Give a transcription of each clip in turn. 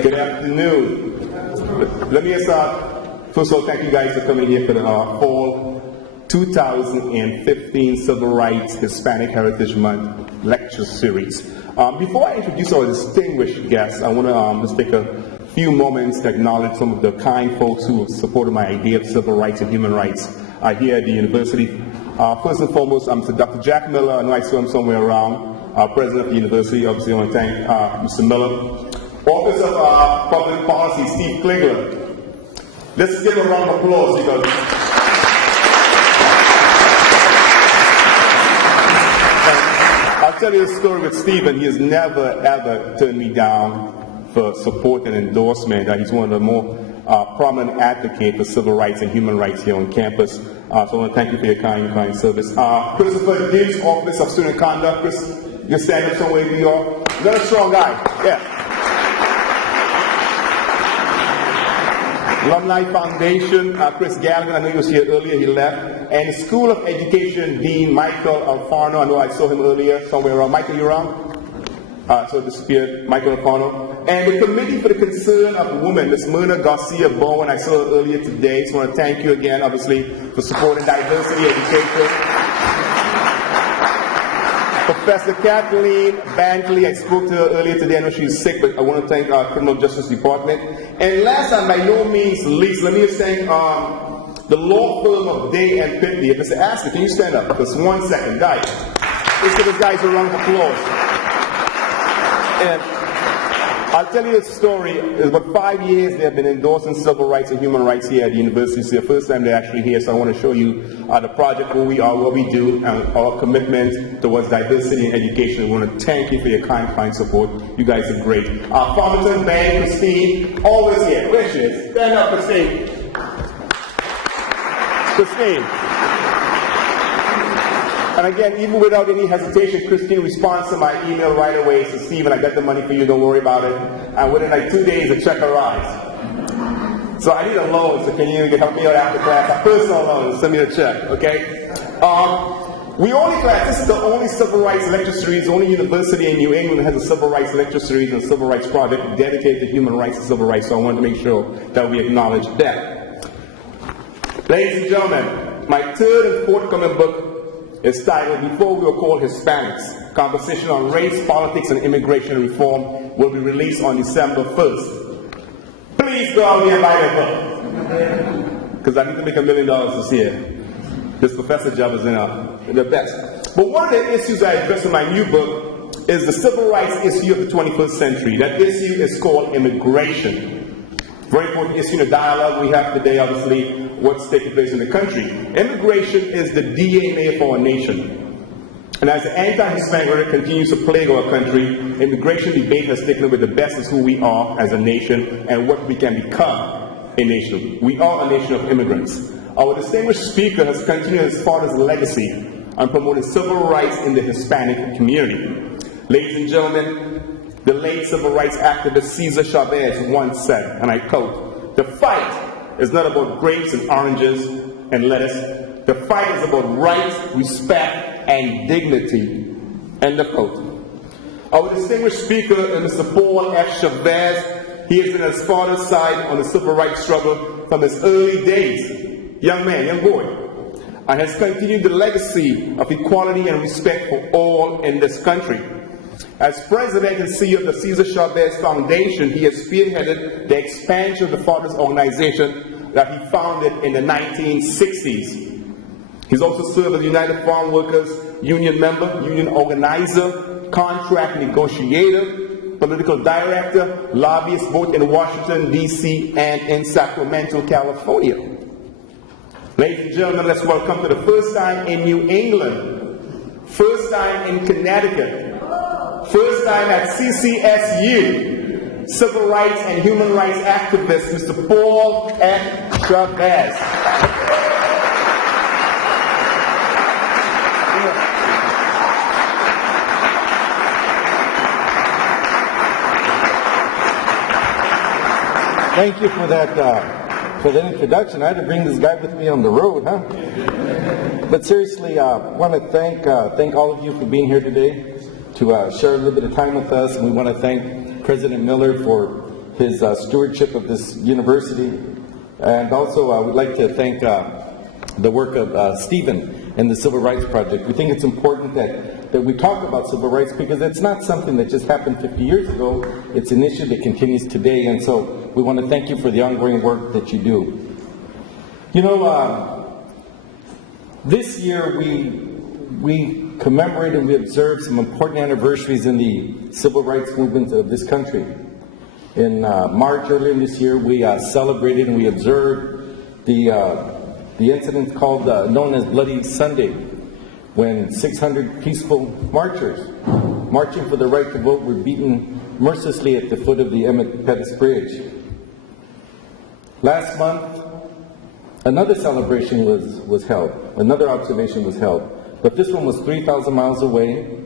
Good afternoon. Let me start. First of all, thank you guys for coming here for the fall 2015 Civil Rights Hispanic Heritage Month lecture series. Before I introduce our distinguished guests, I want to just take a few moments to acknowledge some of the kind folks who have supported my idea of civil rights and human rights here at the university. First and foremost, I'm Dr. Jack Miller. I know I saw him somewhere around. President of the university. Obviously, I want to thank Mr. Miller. Office of Public Policy, Steve Kligler. Let's give a round of applause because I'll tell you a story with Stephen. He has never ever turned me down for support and endorsement. He's one of the more prominent advocates for civil rights and human rights here on campus. So I want to thank you for your kind service. Christopher Gibbs, Office of Student Conduct. Chris, you stand up somewhere in New York. Another strong guy. Yeah. Alumni Foundation, Chris Gallagher, I know he was here earlier, he left. And the School of Education Dean Michael Alfano, I know I saw him earlier somewhere around. Michael, you around? So disappeared, Michael Alfano. And the Committee for the Concern of Women, Ms. Myrna Garcia Bowen, I saw her earlier today. So I want to thank you again, obviously, for supporting diversity education. Professor Kathleen Bankley, I spoke to her earlier today. I know she's sick, but I want to thank our Criminal Justice Department. And last and by no means least, let me just thank the law firm of Day and Pitney. Mr. Ashley, can you stand up? Just 1 second, guys. Let's give these guys a round of applause. And I'll tell you a story. It's about 5 years they have been endorsing civil rights and human rights here at the university. It's the first time they're actually here, so I want to show you the project, who we are, what we do, and our commitment towards diversity and education. I want to thank you for your kind support. You guys are great. Farmington Bank, Christine, always here. Where she is? Stand up, Christine. Christine. And again, even without any hesitation, Christine responds to my email right away. So, Stephen, I got the money for you. Don't worry about it. And within like 2 days, the check arrives. So I need a loan. So can you help me out after class? A personal loan. Send me a check, okay? We only class. This is the only civil rights lecture series. The only university in New England that has a civil rights lecture series and civil rights project dedicated to human rights and civil rights. So I wanted to make sure that we acknowledge that. Ladies and gentlemen, my third and forthcoming book is titled Before We Were Called Hispanics, Conversation on Race, Politics, and Immigration Reform, will be released on December 1st. Please go out here and buy that book. Because I need to make $1 million this year. This professor job is in the best. But one of the issues I address in my new book is the civil rights issue of the 21st century. That issue is called immigration. Very important issue in the dialogue we have today, obviously, what's taking place in the country. Immigration is the DNA of our nation. And as the anti-Hispanic rhetoric continues to plague our country, immigration debate has taken over the best of who we are as a nation and what we can become a nation. We are a nation of immigrants. Our distinguished speaker has continued his father's legacy on promoting civil rights in the Hispanic community. Ladies and gentlemen, the late civil rights activist Cesar Chavez once said, and I quote, "The fight is not about grapes and oranges and lettuce. The fight is about rights, respect, and dignity." End of quote. Our distinguished speaker, Mr. Paul F. Chavez, he has been at his father's side on the civil rights struggle from his early days. Young man, young boy. And has continued the legacy of equality and respect for all in this country. As president and CEO of the Cesar Chavez Foundation, he has spearheaded the expansion of the father's organization that he founded in the 1960s. He's also served as United Farm Workers Union member, union organizer, contract negotiator, political director, lobbyist both in Washington, D.C. and in Sacramento, California. Ladies and gentlemen, let's welcome to the first time in New England, first time in Connecticut, first time at CCSU, civil rights and human rights activist, Mr. Paul F. Chavez. Thank you for that introduction. I had to bring this guy with me on the road, huh? But seriously, I want to thank all of you for being here today to share a little bit of time with us. And we want to thank President Miller for his stewardship of this university. And also, I would like to thank the work of Stephen and the Civil Rights Project. We think it's important that we talk about civil rights because it's not something that just happened 50 years ago. It's an issue that continues today, and so we want to thank you for the ongoing work that you do. You know, this year we commemorate and we observe some important anniversaries in the civil rights movement of this country. In March, earlier this year, we celebrated and we observed the incident called known as Bloody Sunday, when 600 peaceful marchers marching for the right to vote were beaten mercilessly at the foot of the Emmett Pettus Bridge. Last month, another celebration was held, another observation was held, but this one was 3,000 miles away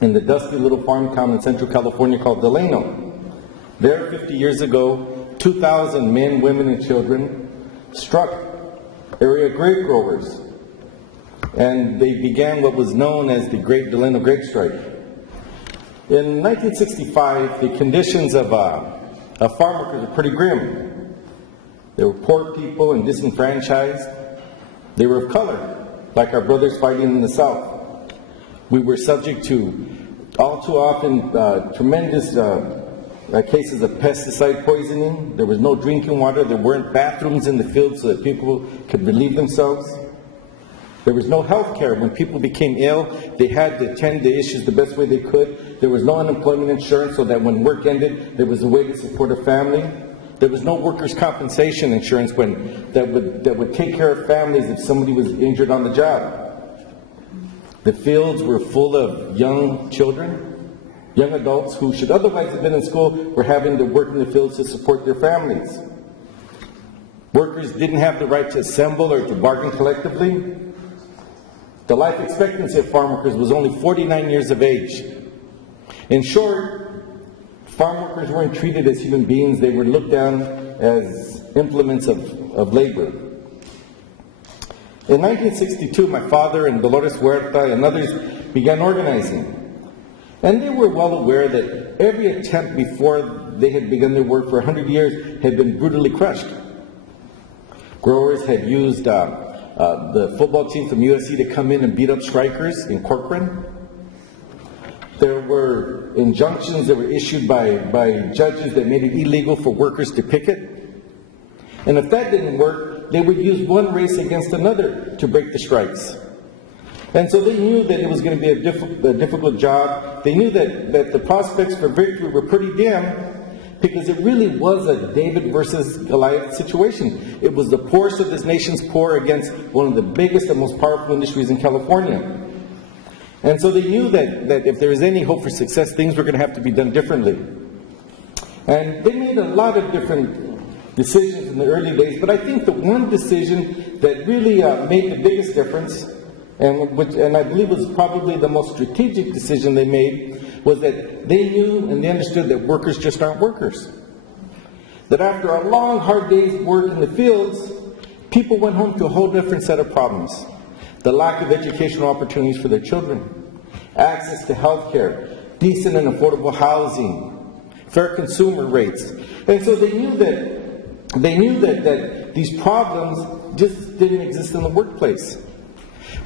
in the dusty little farm town in Central California called Delano. There, 50 years ago, 2,000 men, women, and children struck area grape growers, and they began what was known as the Great Delano Grape Strike. In 1965, the conditions of farm workers were pretty grim. They were poor people and disenfranchised. They were of color, like our brothers fighting in the South. We were subject to, all too often, tremendous cases of pesticide poisoning. There was no drinking water. There weren't bathrooms in the fields so that people could relieve themselves. There was no health care. When people became ill, they had to tend to issues the best way they could. There was no unemployment insurance so that when work ended, there was a way to support a family. There was no workers' compensation insurance that would take care of families if somebody was injured on the job. The fields were full of young children. Young adults who should otherwise have been in school were having to work in the fields to support their families. Workers didn't have the right to assemble or to bargain collectively. The life expectancy of farm workers was only 49 years of age. In short, farm workers weren't treated as human beings. They were looked down as implements of labor. In 1962, my father and Dolores Huerta and others began organizing. And they were well aware that every attempt before they had begun their work for 100 years had been brutally crushed. Growers had used the football team from USC to come in and beat up strikers in Corcoran. There were injunctions that were issued by judges that made it illegal for workers to picket. And if that didn't work, they would use one race against another to break the strikes. And so they knew that it was going to be a difficult job. They knew that the prospects for victory were pretty dim because it really was a David versus Goliath situation. It was the poorest of this nation's poor against one of the biggest and most powerful industries in California. And so they knew that if there was any hope for success, things were going to have to be done differently. And they made a lot of different decisions in the early days, but I think the one decision that really made the biggest difference, and I believe was probably the most strategic decision they made, was that they knew and they understood that workers just aren't workers. That after a long, hard day's work in the fields, people went home to a whole different set of problems. The lack of educational opportunities for their children, access to health care, decent and affordable housing, fair consumer rates. And so they knew that these problems just didn't exist in the workplace.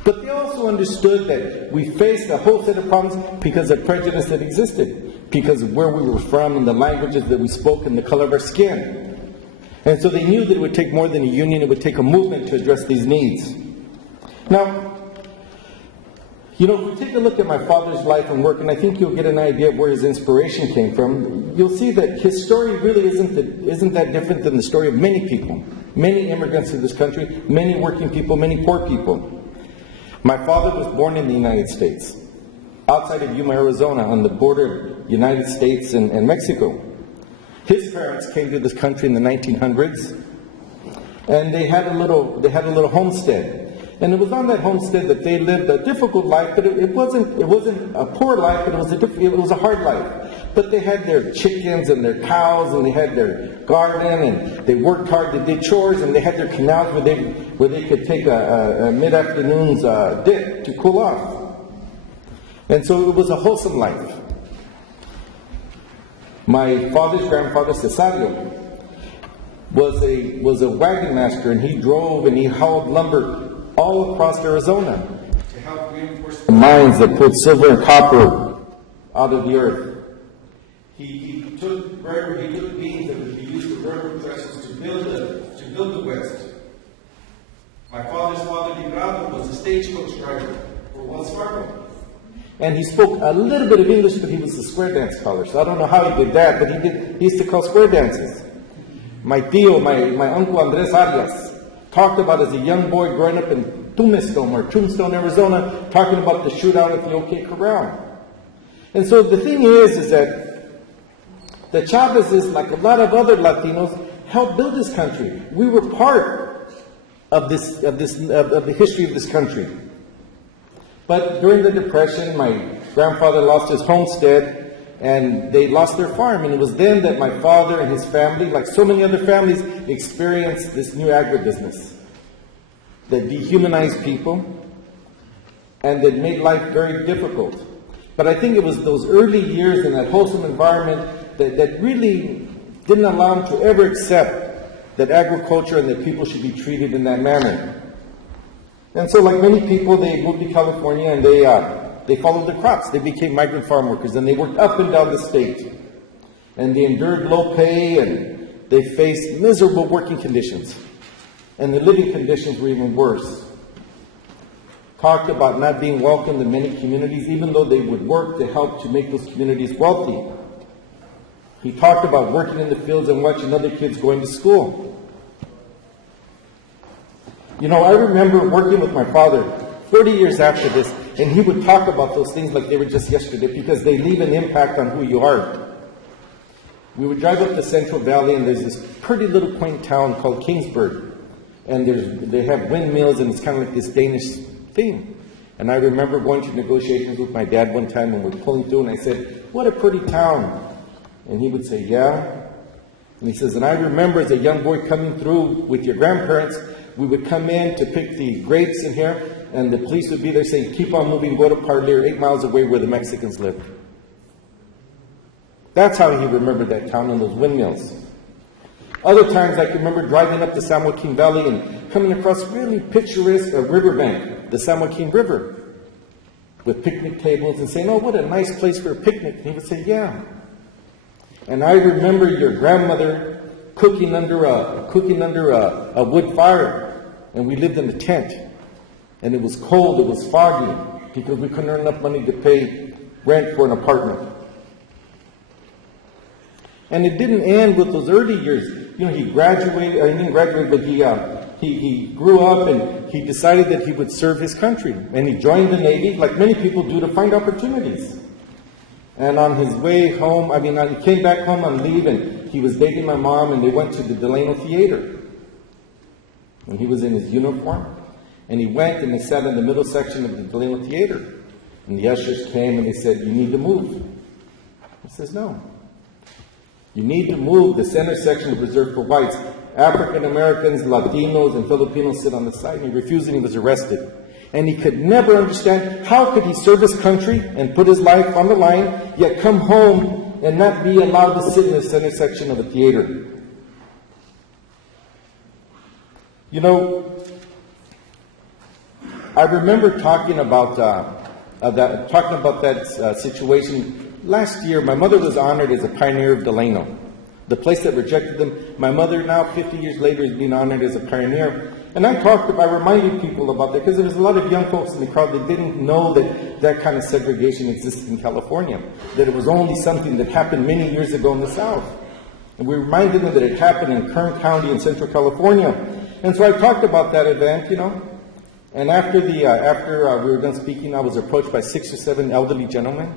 But they also understood that we faced a whole set of problems because of prejudice that existed, because of where we were from and the languages that we spoke and the color of our skin. And so they knew that it would take more than a union, it would take a movement to address these needs. Now, if we take a look at my father's life and work, and I think you'll get an idea of where his inspiration came from, you'll see that his story really isn't that different than the story of many people, many immigrants to this country, many working people, many poor people. My father was born in the United States, outside of Yuma, Arizona, on the border of the United States and Mexico. His parents came to this country in the 1900s, and they had a little homestead. And it was on that homestead that they lived a difficult life, but it wasn't a poor life, but it was a hard life. But they had their chickens and their cows, and they had their garden, and they worked hard, they did chores, and they had their canals where they could take a mid-afternoon's dip to cool off. And so it was a wholesome life. My father's grandfather, Cesario, was a wagon master, and he drove and he hauled lumber all across Arizona to help reinforce the mines that put silver and copper out of the earth. He took beams that would be used for railroad trestles to build the West. My father's father, Librado, was a stagecoach driver for Wells Fargo. And he spoke a little bit of English, but he was a square dance scholar. So I don't know how he did that, but he used to call square dances. My tío, my uncle Andres Arias, talked about as a young boy growing up in Tombstone, Arizona, talking about the shootout at the OK Corral. And so the thing is that the Chavezes, like a lot of other Latinos, helped build this country. We were part of the history of this country. But during the Depression, my grandfather lost his homestead, and they lost their farm. And it was then that my father and his family, like so many other families, experienced this new agribusiness that dehumanized people and that made life very difficult. But I think it was those early years in that wholesome environment that really didn't allow them to ever accept that agriculture and that people should be treated in that manner. And so, like many people, they moved to California and they followed the crops. They became migrant farm workers, and they worked up and down the state. And they endured low pay, and they faced miserable working conditions. And the living conditions were even worse. Talked about not being welcomed in many communities, even though they would work to help to make those communities wealthy. He talked about working in the fields and watching other kids going to school. You know, I remember working with my father 40 years after this, and he would talk about those things like they were just yesterday because they leave an impact on who you are. We would drive up the Central Valley, and there's this pretty little quaint town called Kingsburg. And they have windmills, and it's kind of like this Danish thing. And I remember going to negotiations with my dad one time, and we're pulling through, and I said, "What a pretty town." And he would say, "Yeah." And he says, "And I remember as a young boy coming through with your grandparents, we would come in to pick the grapes in here, and the police would be there saying, 'Keep on moving, go to Parlier, 8 miles away where the Mexicans live.'" That's how he remembered that town and those windmills. Other times I can remember driving up the San Joaquin Valley and coming across really picturesque riverbank, the San Joaquin River, with picnic tables and saying, "Oh, what a nice place for a picnic." And he would say, "Yeah." And I remember your grandmother cooking under a wood fire, and we lived in a tent, and it was cold, it was foggy, because we couldn't earn enough money to pay rent for an apartment. And it didn't end with those early years. You know, he graduated, he didn't graduate, but he grew up and he decided that he would serve his country. And he joined the Navy, like many people do, to find opportunities. And on his way home, he came back home on leave, and he was dating my mom, and they went to the Delano Theater. And he was in his uniform, and he went and they sat in the middle section of the Delano Theater. And the ushers came and they said, "You need to move." He says, "No. You need to move. The center section is reserved for whites. African Americans, Latinos, and Filipinos sit on the side." And he refused, and he was arrested. And he could never understand how could he serve his country and put his life on the line, yet come home and not be allowed to sit in the center section of a theater. You know, I remember talking about that situation last year. My mother was honored as a pioneer of Delano, the place that rejected them. My mother, now 50 years later, is being honored as a pioneer. And I reminded people about that because there was a lot of young folks in the crowd that didn't know that that kind of segregation existed in California, that it was only something that happened many years ago in the South. And we reminded them that it happened in Kern County in Central California. And so I talked about that event, you know. And after we were done speaking, I was approached by 6 or 7 elderly gentlemen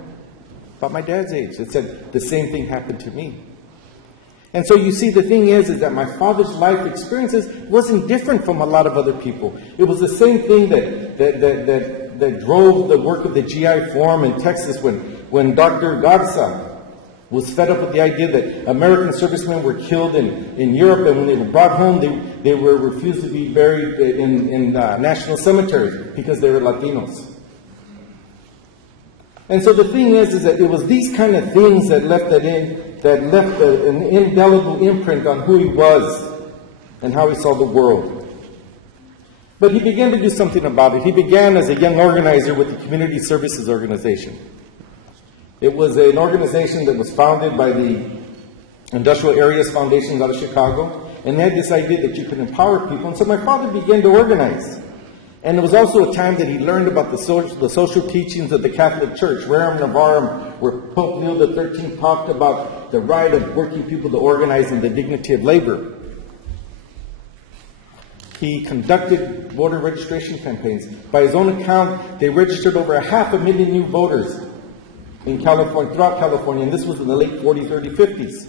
about my dad's age that said the same thing happened to me. And so you see, the thing is that my father's life experiences wasn't different from a lot of other people. It was the same thing that drove the work of the GI Forum in Texas when Dr. Garza was fed up with the idea that American servicemen were killed in Europe, and when they were brought home, they were refused to be buried in national cemeteries because they were Latinos. And so the thing is that it was these kind of things that left an indelible imprint on who he was and how he saw the world. But he began to do something about it. He began as a young organizer with the Community Services Organization. It was an organization that was founded by the Industrial Areas Foundation out of Chicago, and they had this idea that you could empower people. And so my father began to organize. And it was also a time that he learned about the social teachings of the Catholic Church, Rerum Novarum, where Pope Leo XIII talked about the right of working people to organize and the dignity of labor. He conducted voter registration campaigns. By his own account, they registered over 500,000 new voters in California, throughout California, and this was in the late 40s, early 50s.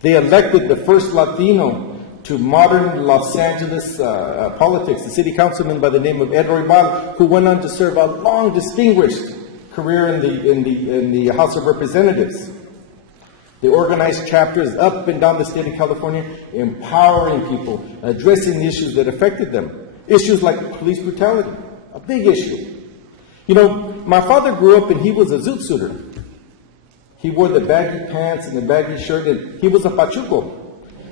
They elected the first Latino to modern Los Angeles politics, the city councilman by the name of Ed Roybal, who went on to serve a long, distinguished career in the House of Representatives. They organized chapters up and down the state of California, empowering people, addressing the issues that affected them. Issues like police brutality, a big issue. You know, my father grew up and he was a zoot suiter. He wore the baggy pants and the baggy shirt, and he was a pachuco.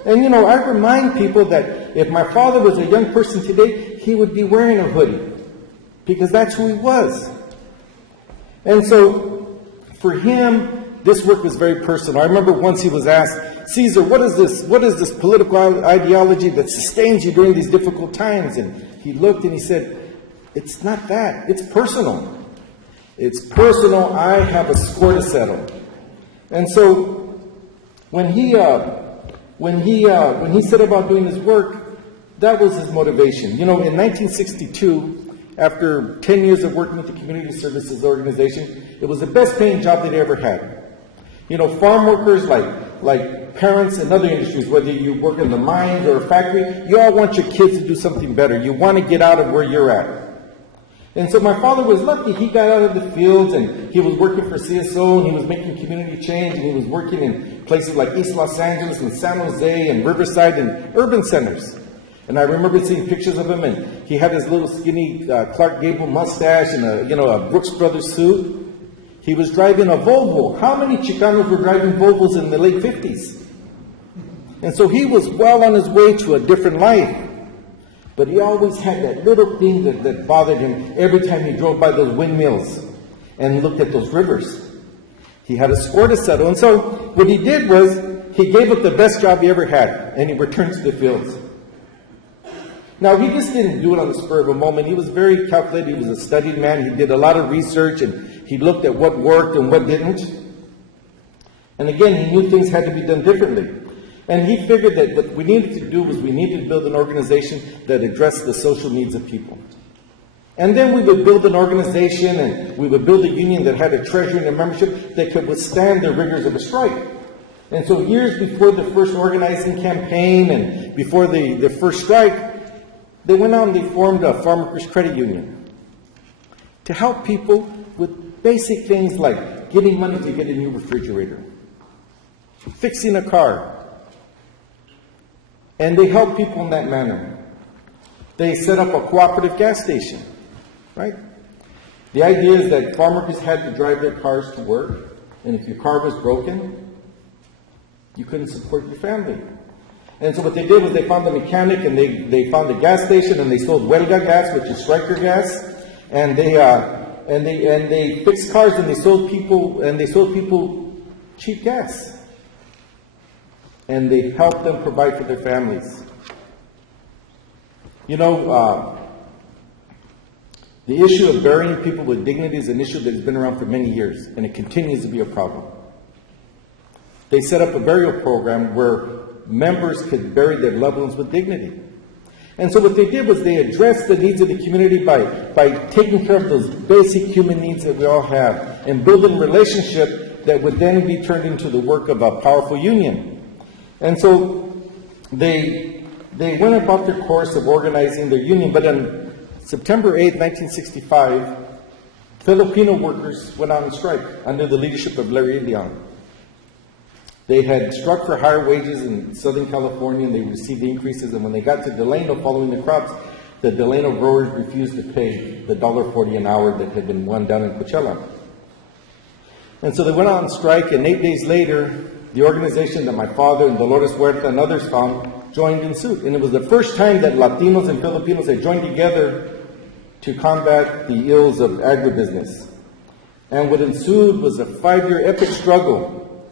And, you know, I remind people that if my father was a young person today, he would be wearing a hoodie, because that's who he was. And so, for him, this work was very personal. I remember once he was asked, Caesar, what is this political ideology that sustains you during these difficult times? And he looked and he said, it's not that. It's personal. It's personal. I have a score to settle. And so, when he set about doing his work, that was his motivation. You know, in 1962, after 10 years of working with the Community Services Organization, it was the best paying job that he ever had. You know, farm workers like parents in other industries, whether you work in the mines or a factory, you all want your kids to do something better. You want to get out of where you're at. And so my father was lucky. He got out of the fields and he was working for CSO and he was making community change and he was working in places like East Los Angeles and San Jose and Riverside and urban centers. And I remember seeing pictures of him and he had his little skinny Clark Gable mustache and a Brooks Brothers suit. He was driving a Volvo. How many Chicanos were driving Volvos in the late 50s? And so he was well on his way to a different life. But he always had that little thing that bothered him every time he drove by those windmills and looked at those rivers. He had a score to settle. And so what he did was he gave up the best job he ever had and he returned to the fields. Now, he just didn't do it on the spur of a moment. He was very calculated. He was a studied man. He did a lot of research and he looked at what worked and what didn't. And again, he knew things had to be done differently. And he figured that what we needed to do was we needed to build an organization that addressed the social needs of people. And then we would build an organization and we would build a union that had a treasury and a membership that could withstand the rigors of a strike. And so years before the first organizing campaign and before the first strike, they went out and they formed a farm workers credit union to help people with basic things like getting money to get a new refrigerator, fixing a car. And they helped people in that manner. They set up a cooperative gas station, right? The idea is that farm workers had to drive their cars to work, and if your car was broken, you couldn't support your family. And so what they did was they found a mechanic, and they found a gas station, and they sold Huelga gas, which is striker gas, and they fixed cars, and they sold people cheap gas. And they helped them provide for their families. You know, the issue of burying people with dignity is an issue that has been around for many years, and it continues to be a problem. They set up a burial program where members could bury their loved ones with dignity. And so what they did was they addressed the needs of the community by taking care of those basic human needs that we all have and building a relationship that would then be turned into the work of a powerful union. And so they went about their course of organizing their union, but on September 8, 1965, Filipino workers went out on strike under the leadership of Larry Leon. They had struck for higher wages in Southern California and they received increases, and when they got to Delano following the crops, the Delano growers refused to pay the $1.40 an hour that had been won down in Coachella. And so they went out on strike, and 8 days later, the organization that my father and Dolores Huerta and others found joined in suit. And it was the first time that Latinos and Filipinos had joined together to combat the ills of agribusiness. And what ensued was a 5-year epic struggle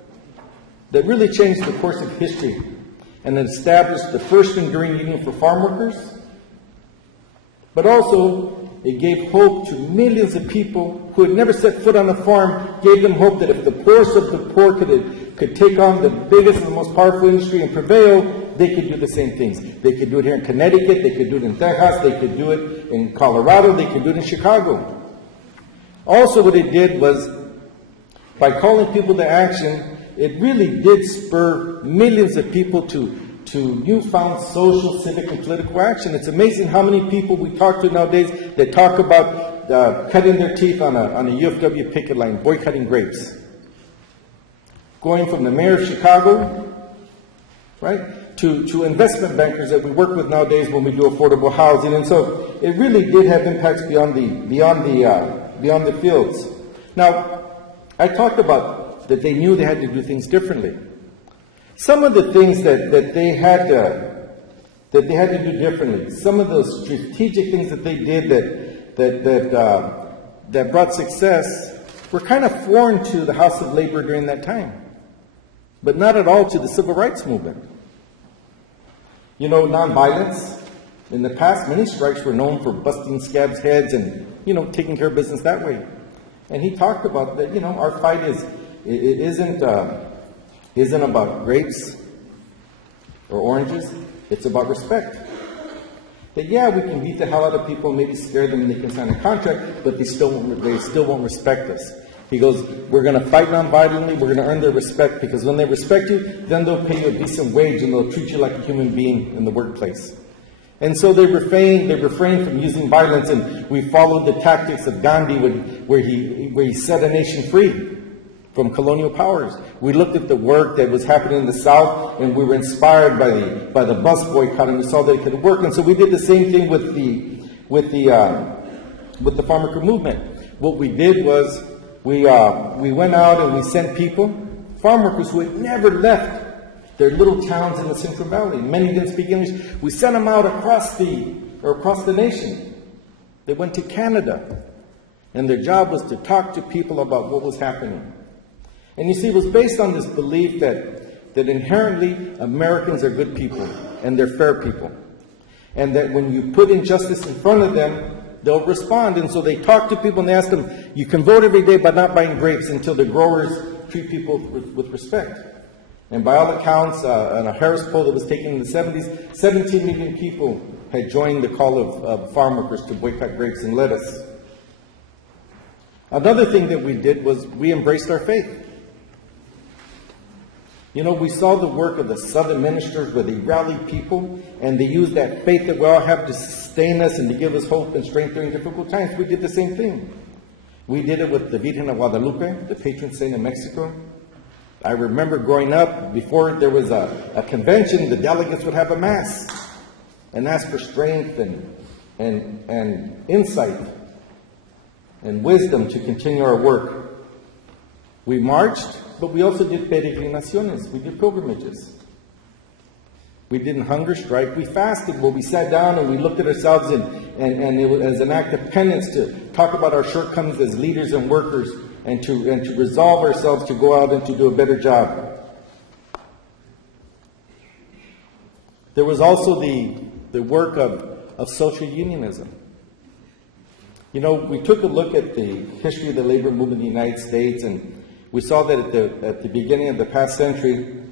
that really changed the course of history and established the first enduring union for farm workers. But also, it gave hope to millions of people who had never set foot on a farm, gave them hope that if the poorest of the poor could take on the biggest and the most powerful industry and prevail, they could do the same things. They could do it here in Connecticut, they could do it in Texas, they could do it in Colorado, they could do it in Chicago. Also, what it did was, by calling people to action, it really did spur millions of people to newfound social, civic, and political action. It's amazing how many people we talk to nowadays that talk about cutting their teeth on a UFW picket line, boycotting grapes. Going from the mayor of Chicago, right, to investment bankers that we work with nowadays when we do affordable housing. And so it really did have impacts beyond the fields. Now, I talked about that they knew they had to do things differently. Some of the things that they had to do differently, some of those strategic things that they did that brought success were kind of foreign to the House of Labor during that time, but not at all to the Civil Rights Movement. You know, nonviolence. In the past, many strikes were known for busting scabs' heads and, taking care of business that way. And he talked about that, our fight isn't about grapes or oranges. It's about respect. That, yeah, we can beat the hell out of people, maybe scare them, and they can sign a contract, but they still won't respect us. He goes, we're going to fight non-violently, we're going to earn their respect, because when they respect you, then they'll pay you a decent wage and they'll treat you like a human being in the workplace. And so they refrained from using violence, and we followed the tactics of Gandhi where he set a nation free from colonial powers. We looked at the work that was happening in the South, and we were inspired by the bus boycott, and we saw that it could work. And so we did the same thing with the farm worker movement. What we did was we went out and we sent people, farm workers who had never left their little towns in the Central Valley. Many didn't speak English. We sent them out across the nation. They went to Canada, and their job was to talk to people about what was happening. And you see, it was based on this belief that inherently Americans are good people and they're fair people. And that when you put injustice in front of them, they'll respond. And so they talked to people and they asked them, you can vote every day by not buying grapes until the growers treat people with respect. And by all accounts, on a Harris poll that was taken in the 70s, 17 million people had joined the call of farm workers to boycott grapes and lettuce. Another thing that we did was we embraced our faith. We saw the work of the Southern ministers where they rallied people and they used that faith that we all have to sustain us and to give us hope and strength during difficult times. We did the same thing. We did it with the Virgen of Guadalupe, the patron saint of Mexico. I remember growing up, before there was a convention, the delegates would have a mass and ask for strength and insight and wisdom to continue our work. We marched, but we also did peregrinaciones. We did pilgrimages. We didn't hunger strike. We fasted. Well, we sat down and we looked at ourselves and it was as an act of penance to talk about our shortcomings as leaders and workers and to resolve ourselves to go out and to do a better job. There was also the work of social unionism. We took a look at the history of the labor movement in the United States, and we saw that at the beginning of the past century,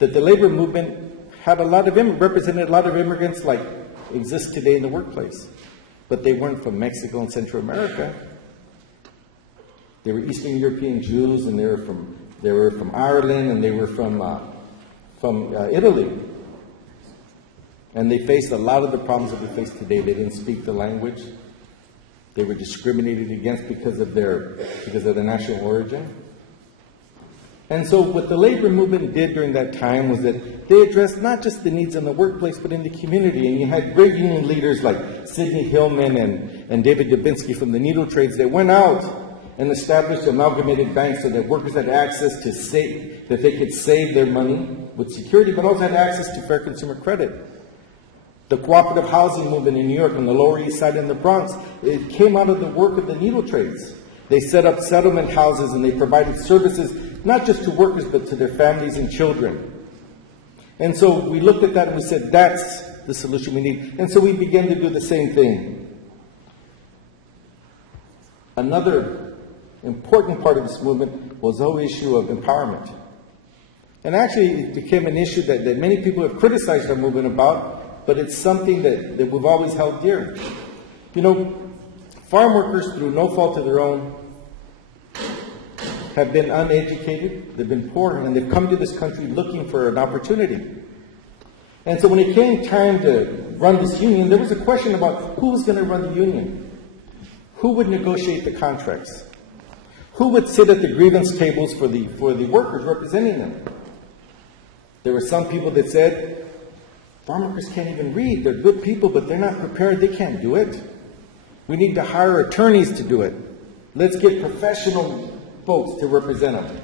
that the labor movement had represented a lot of immigrants like exist today in the workplace. But they weren't from Mexico and Central America. They were Eastern European Jews, and they were from Ireland, and they were from Italy. And they faced a lot of the problems that we face today. They didn't speak the language. They were discriminated against because of their national origin. And so what the labor movement did during that time was that they addressed not just the needs in the workplace, but in the community. And you had great union leaders like Sidney Hillman and David Dubinsky from the needle trades that went out and established amalgamated banks so that workers had access to that they could save their money with security, but also had access to fair consumer credit. The cooperative housing movement in New York on the Lower East Side and the Bronx, it came out of the work of the needle trades. They set up settlement houses and they provided services not just to workers but to their families and children. And so we looked at that and we said, that's the solution we need. And so we began to do the same thing. Another important part of this movement was the whole issue of empowerment. And actually it became an issue that many people have criticized our movement about, but it's something that we've always held dear. You know, farm workers, through no fault of their own, have been uneducated, they've been poor, and they've come to this country looking for an opportunity. And so when it came time to run this union, there was a question about who was going to run the union. Who would negotiate the contracts? Who would sit at the grievance tables for the workers representing them? There were some people that said, farm workers can't even read. They're good people, but they're not prepared. They can't do it. We need to hire attorneys to do it. Let's get professional folks to represent them.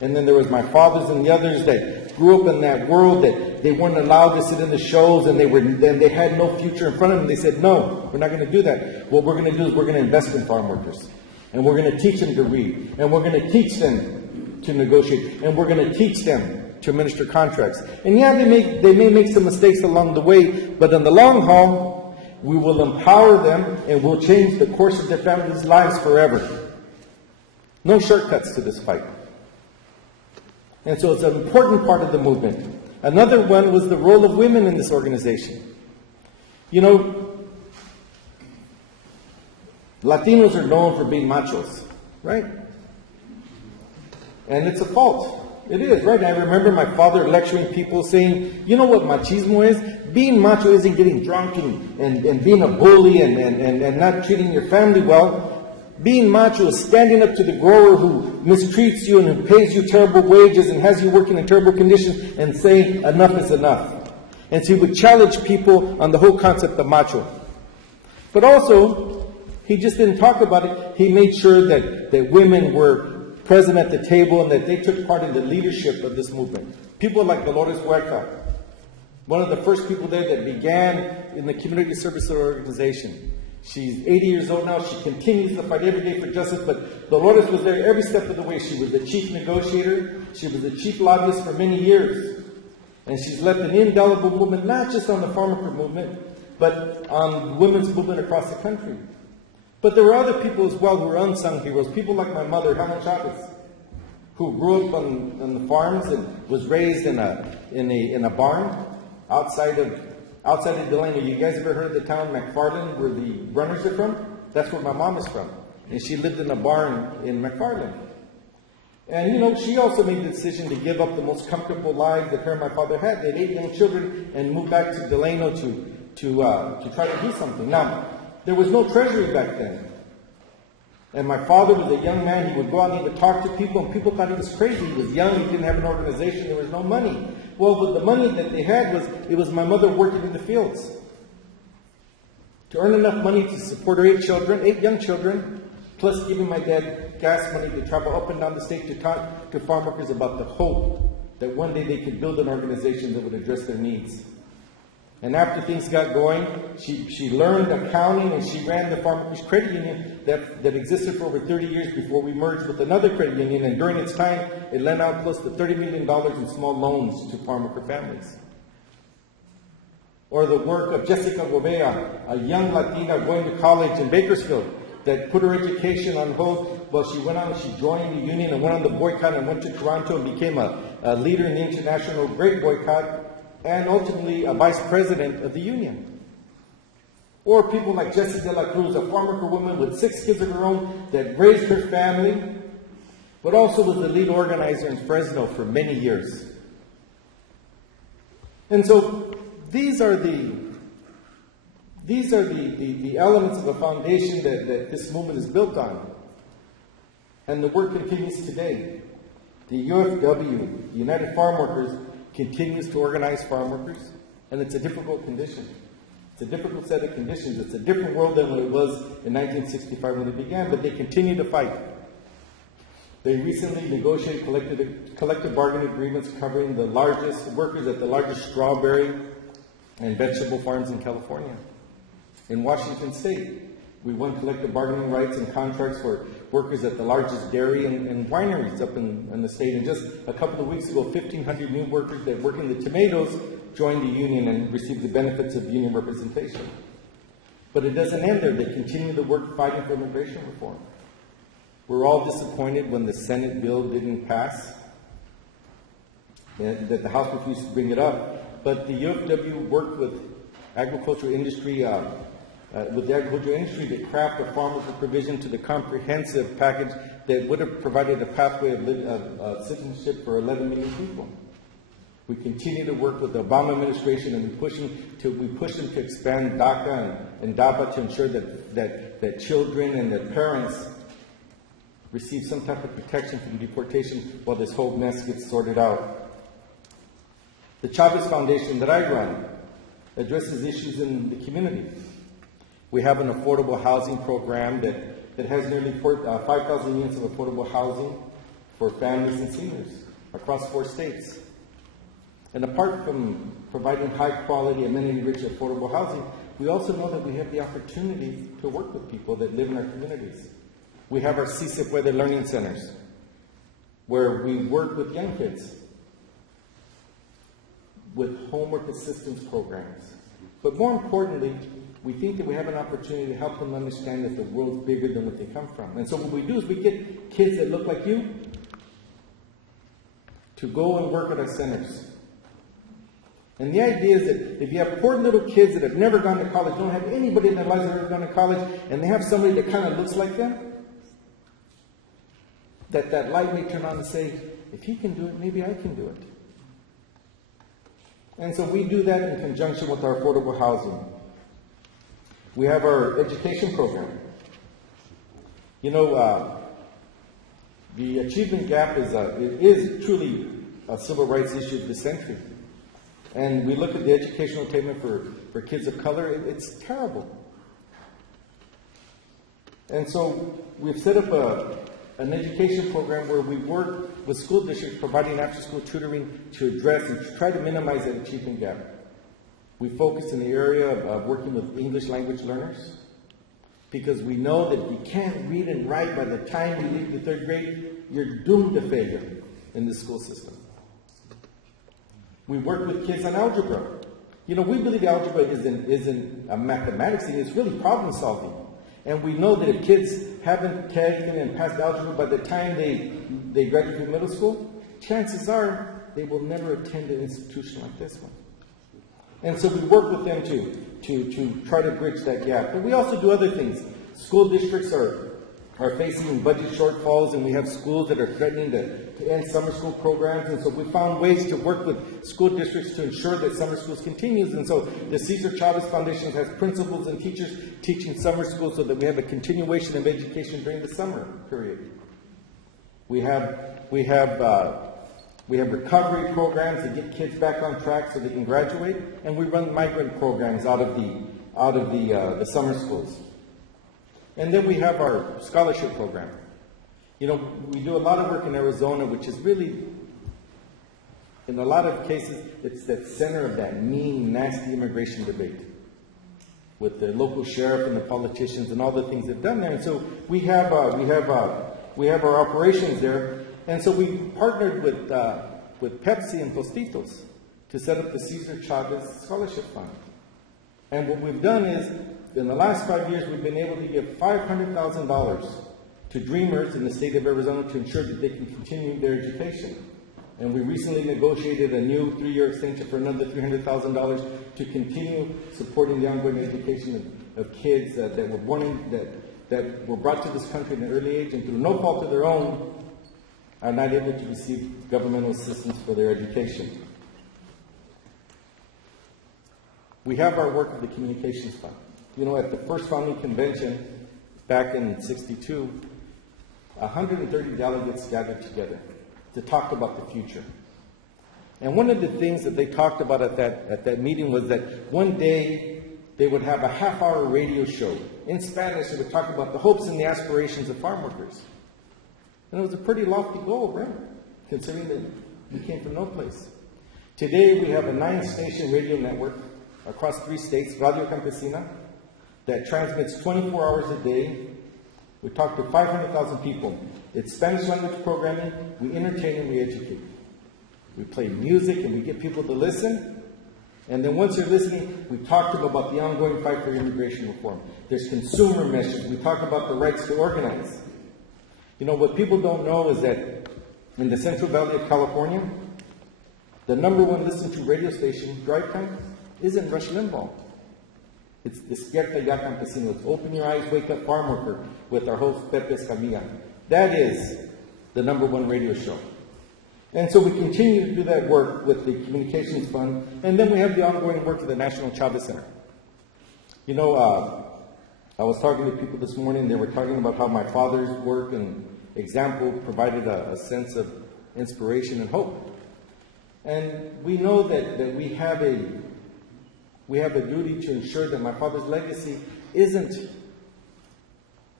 And then there was my fathers and the others that grew up in that world that they weren't allowed to sit in the shows and they had no future in front of them. They said, no, we're not going to do that. What we're going to do is we're going to invest in farm workers. And we're going to teach them to read. And we're going to teach them to negotiate. And we're going to teach them to administer contracts. And yeah, they may make some mistakes along the way, but in the long haul, we will empower them and we'll change the course of their families' lives forever. No shortcuts to this fight. And so it's an important part of the movement. Another one was the role of women in this organization. You know, Latinos are known for being machos, right? And it's a fault. It is, right? I remember my father lecturing people saying, you know what machismo is? Being macho isn't getting drunk and being a bully and not treating your family well. Being macho is standing up to the grower who mistreats you and who pays you terrible wages and has you working in terrible conditions and saying enough is enough. And so he would challenge people on the whole concept of macho. But also, he just didn't talk about it. He made sure that women were present at the table and that they took part in the leadership of this movement. People like Dolores Huerta, one of the first people there that began in the community service organization. She's 80 years old now. She continues to fight every day for justice, but Dolores was there every step of the way. She was the chief negotiator. She was the chief lobbyist for many years. And she's left an indelible movement, not just on the farm worker movement, but on women's movement across the country. But there were other people as well who were unsung heroes. People like my mother, Helen Chavez, who grew up on the farms and was raised in a barn outside of Delano. You guys ever heard of the town McFarland, where the runners are from? That's where my mom is from. And she lived in a barn in McFarland. And, you know, she also made the decision to give up the most comfortable life that her and my father had. They had 8 young children and moved back to Delano to try to do something. Now, there was no treasury back then. And my father was a young man. He would go out and he would talk to people, and people thought he was crazy. He was young. He didn't have an organization. There was no money. Well, but the money that they had was my mother working in the fields to earn enough money to support her 8 young children, plus giving my dad gas money to travel up and down the state to talk to farm workers about the hope that one day they could build an organization that would address their needs. And after things got going, she learned accounting and she ran the Farm Workers Credit Union that existed for over 30 years before we merged with another credit union. And during its time, it lent out close to $30 million in small loans to farm worker families. Or the work of Jessica Gobea, a young Latina going to college in Bakersfield that put her education on hold. Well, she went on and she joined the union and went on the boycott and went to Toronto and became a leader in the international Great Boycott, and ultimately a vice president of the union. Or people like Jessie De La Cruz, a farm worker woman with 6 kids of her own that raised her family, but also was the lead organizer in Fresno for many years. And so these are the elements of a foundation that this movement is built on. And the work continues today. The UFW, United Farm Workers, continues to organize farm workers, and it's a difficult condition. It's a difficult set of conditions. It's a different world than what it was in 1965 when it began, but they continue to fight. They recently negotiated collective bargaining agreements covering the largest workers at the largest strawberry and vegetable farms in California. In Washington State, we won collective bargaining rights and contracts for workers at the largest dairy and wineries up in the state. And just a couple of weeks ago, 1,500 new workers that work in the tomatoes joined the union and received the benefits of union representation. But it doesn't end there. They continue to work fighting for immigration reform. We're all disappointed when the Senate bill didn't pass, that the House refused to bring it up. But the UFW worked with agricultural industry to craft a farmer's provision to the comprehensive package that would have provided a pathway of citizenship for 11 million people. We continue to work with the Obama administration, and we push them to expand DACA and DAPA to ensure that children and their parents receive some type of protection from deportation while this whole mess gets sorted out. The Chavez Foundation that I run addresses issues in the community. We have an affordable housing program that has nearly 5,000 units of affordable housing for families and seniors across 4 states. And apart from providing high-quality, amenity-rich, affordable housing, we also know that we have the opportunity to work with people that live in our communities. We have our CCSU learning centers, where we work with young kids with homework assistance programs. But more importantly, we think that we have an opportunity to help them understand that the world's bigger than what they come from. And so what we do is we get kids that look like you to go and work at our centers. And the idea is that if you have poor little kids that have never gone to college, don't have anybody in their lives that have ever gone to college, and they have somebody that kind of looks like them, that light may turn on and say, if he can do it, maybe I can do it. And so we do that in conjunction with our affordable housing. We have our education program. You know, the achievement gap is truly a civil rights issue of the century. And we look at the educational attainment for kids of color, it's terrible. And so we've set up an education program where we work with school districts providing after-school tutoring to address and to try to minimize that achievement gap. We focus in the area of working with English language learners because we know that if you can't read and write by the time you leave the 3rd grade, you're doomed to failure in the school system. We work with kids on algebra. You know, we believe algebra isn't a mathematics thing, it's really problem solving. And we know that if kids haven't taken and passed algebra by the time they graduate from middle school, chances are they will never attend an institution like this one. And so we work with them to try to bridge that gap. But we also do other things. School districts are facing budget shortfalls, and we have schools that are threatening to end summer school programs. And so we found ways to work with school districts to ensure that summer schools continues. And so the Cesar Chavez Foundation has principals and teachers teaching summer school so that we have a continuation of education during the summer period. We have recovery programs to get kids back on track so they can graduate, and we run migrant programs out of the summer schools. And then we have our scholarship program. You know, we do a lot of work in Arizona, which is really, in a lot of cases, it's that center of that mean, nasty immigration debate with the local sheriff and the politicians and all the things they've done there. And so we have our operations there. And so we partnered with Pepsi and Tostitos to set up the Cesar Chavez Scholarship Fund. And what we've done is, in the last 5 years, we've been able to give $500,000 to dreamers in the state of Arizona to ensure that they can continue their education. And we recently negotiated a new 3-year extension for another $300,000 to continue supporting the ongoing education of kids that were brought to this country at an early age and through no fault of their own are not able to receive governmental assistance for their education. We have our work of the Communications Fund. You know, at the first founding convention back in '62, 130 delegates gathered together to talk about the future. And one of the things that they talked about at that meeting was that one day they would have a half-hour radio show. In Spanish, they would talk about the hopes and the aspirations of farm workers. And it was a pretty lofty goal, right? Considering that we came from no place. Today, we have a 9-station radio network across 3 states, Radio Campesina, that transmits 24 hours a day. We talk to 500,000 people. It's Spanish language programming. We entertain and we educate. We play music and we get people to listen. And then once they're listening, we talk to them about the ongoing fight for immigration reform. There's consumer messages. We talk about the rights to organize. You know, what people don't know is that in the Central Valley of California, the number 1 listened to radio station, drive time, isn't Rush Limbaugh. It's Despierta Ya Campesino. It's Open Your Eyes, Wake Up Farm Worker with our host, Pepe Escamilla. That is the number 1 radio show. And so we continue to do that work with the Communications Fund, and then we have the ongoing work of the National Chavez Center. You know, I was talking to people this morning, they were talking about how my father's work and example provided a sense of inspiration and hope. And we know that we have a duty to ensure that my father's legacy isn't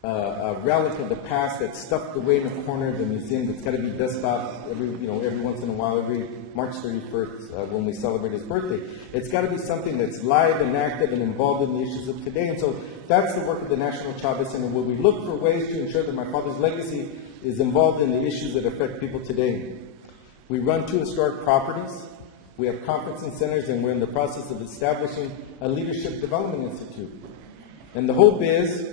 a relic of the past that's stuffed away in a corner of the museum that's got to be dusted off every once in a while, every March 31st when we celebrate his birthday. It's got to be something that's live and active and involved in the issues of today. And so that's the work of the National Chavez Center, where we look for ways to ensure that my father's legacy is involved in the issues that affect people today. We run 2 historic properties. We have conferencing centers, and we're in the process of establishing a leadership development institute. And the hope is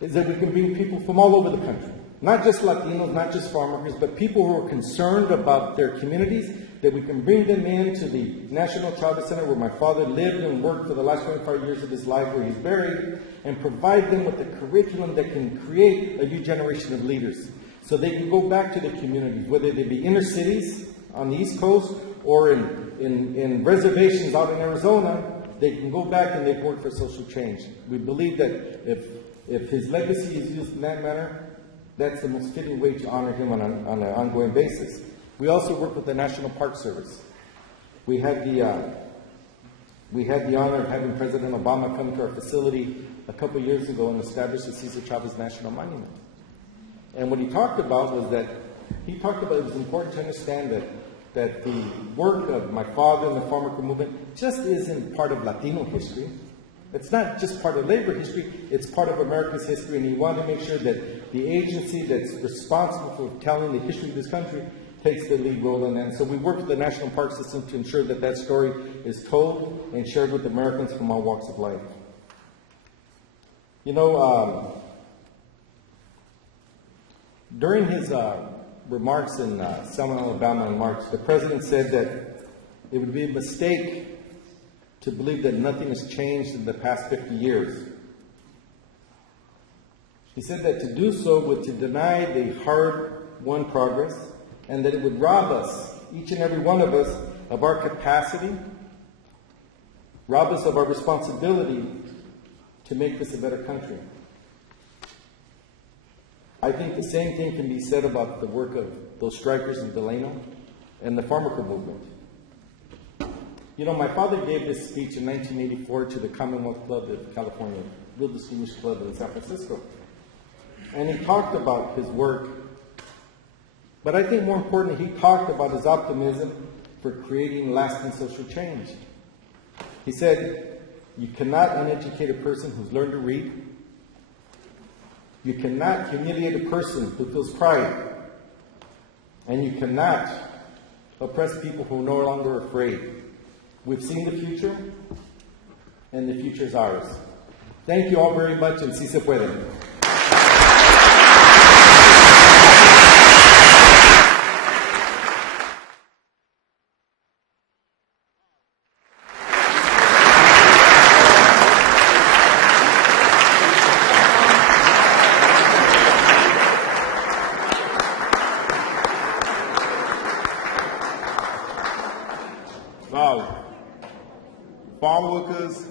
that we can bring people from all over the country, not just Latinos, not just farm workers, but people who are concerned about their communities, that we can bring them into the National Chavez Center where my father lived and worked for the last 25 years of his life, where he's buried, and provide them with a curriculum that can create a new generation of leaders so they can go back to the communities, whether they be inner cities on the East Coast or in reservations out in Arizona. They can go back and they've worked for social change. We believe that if his legacy is used in that manner, that's the most fitting way to honor him on an ongoing basis. We also work with the National Park Service. We had the honor of having President Obama come to our facility a couple years ago and establish the Cesar Chavez National Monument. And what he talked about was that it was important to understand that the work of my father and the farm worker movement just isn't part of Latino history. It's not just part of labor history, it's part of America's history, and he wanted to make sure that the agency that's responsible for telling the history of this country takes the lead role in that. And so we work with the National Park System to ensure that that story is told and shared with Americans from all walks of life. You know, during his remarks in Selma, Alabama in March, the president said that it would be a mistake to believe that nothing has changed in the past 50 years. He said that to do so would to deny the hard-won progress, and that it would rob us, each and every one of us, of our capacity, rob us of our responsibility to make this a better country. I think the same thing can be said about the work of those strikers in Delano and the farm worker movement. You know, my father gave this speech in 1984 to the Commonwealth Club of California, real distinguished club in San Francisco. And he talked about his work, but I think more importantly, he talked about his optimism for creating lasting social change. He said, you cannot uneducate a person who's learned to read. You cannot humiliate a person who feels pride. And you cannot oppress people who are no longer afraid. We've seen the future, and the future is ours. Thank you all very much, and si se puede. Wow. Farm workers,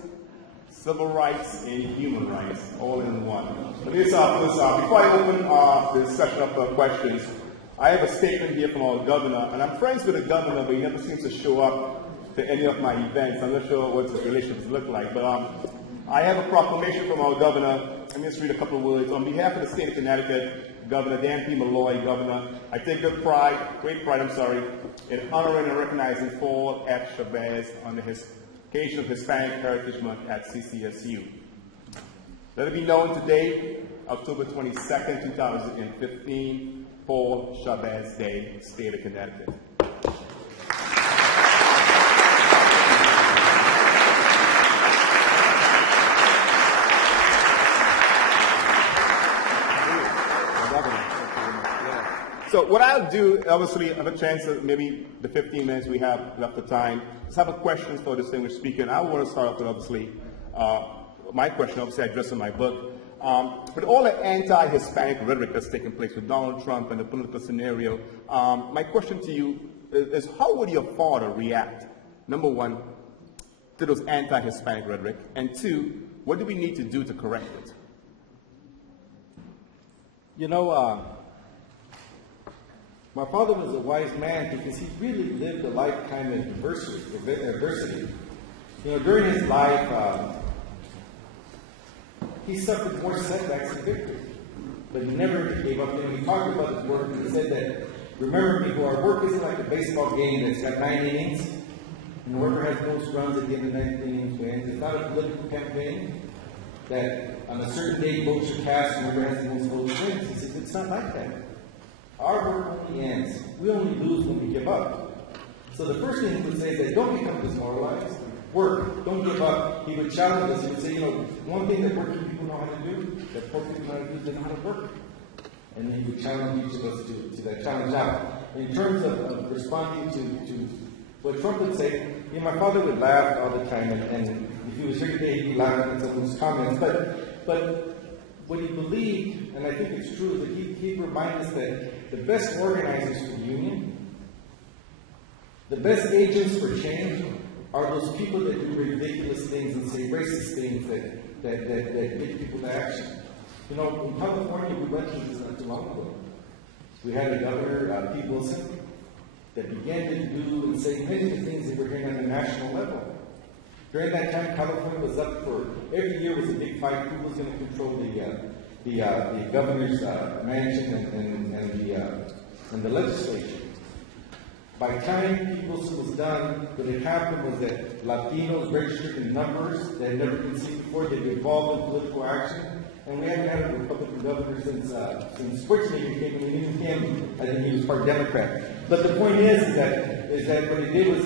civil rights, and human rights, all in one. But before I open the discussion up for questions, I have a statement here from our governor, and I'm friends with the governor, but he never seems to show up to any of my events. I'm not sure what the relationships look like, but I have a proclamation from our governor. Let me just read a couple of words. On behalf of the state of Connecticut, Governor Dan P. Malloy, Governor, I take great pride, in honoring and recognizing Paul F. Chavez on the occasion of Hispanic Heritage Month at CCSU. Let it be known today, October 22nd, 2015, Paul Chavez Day, State of Connecticut. So what I'll do, obviously, I have a chance of maybe the 15 minutes we have left of time, just have a question for the distinguished speaker. And I want to start off with, obviously, my question, obviously, I address in my book. But all the anti-Hispanic rhetoric that's taking place with Donald Trump and the political scenario, my question to you is how would your father react, number one, to those anti-Hispanic rhetoric, and two, what do we need to do to correct it? You know, my father was a wise man because he really lived a lifetime of adversity. You know, during his life, he suffered more setbacks than victories, but he never gave up. And he talked about his work, and he said that, remember people, our work isn't like a baseball game that's got 9 innings, and whoever has most runs at the end of 9 innings wins. It's not a political campaign that on a certain day votes are cast and whoever has the most votes wins. He says it's not like that. Our work only ends. We only lose when we give up. So the first thing he would say is that don't become demoralized. Work. Don't give up. He would challenge us. He would say, you know, one thing that working people know how to do, that poor people know how to do, is they know how to work. And he would challenge each of us to that challenge out. In terms of responding to what Trump would say, you know, my father would laugh all the time, and if he was here today, he'd laugh at some of his comments. But what he believed, and I think it's true, is that he'd remind us that the best organizers for union, the best agents for change, are those people that do ridiculous things and say racist things that get people to action. You know, in California, we went through this not too long ago. We had a governor, Pete Wilson, that began to do and say many of the things that we're hearing on a national level. During that time, California was up for, every year was a big fight. Who was going to control the governor's mansion and the legislature? By the time Pete Wilson was done, what had happened was that Latinos registered in numbers that had never been seen before. They've involved in political action. And we haven't had a Republican governor since Schwarzenegger came, and even him, I think he was part Democrat. But the point is that what he did was,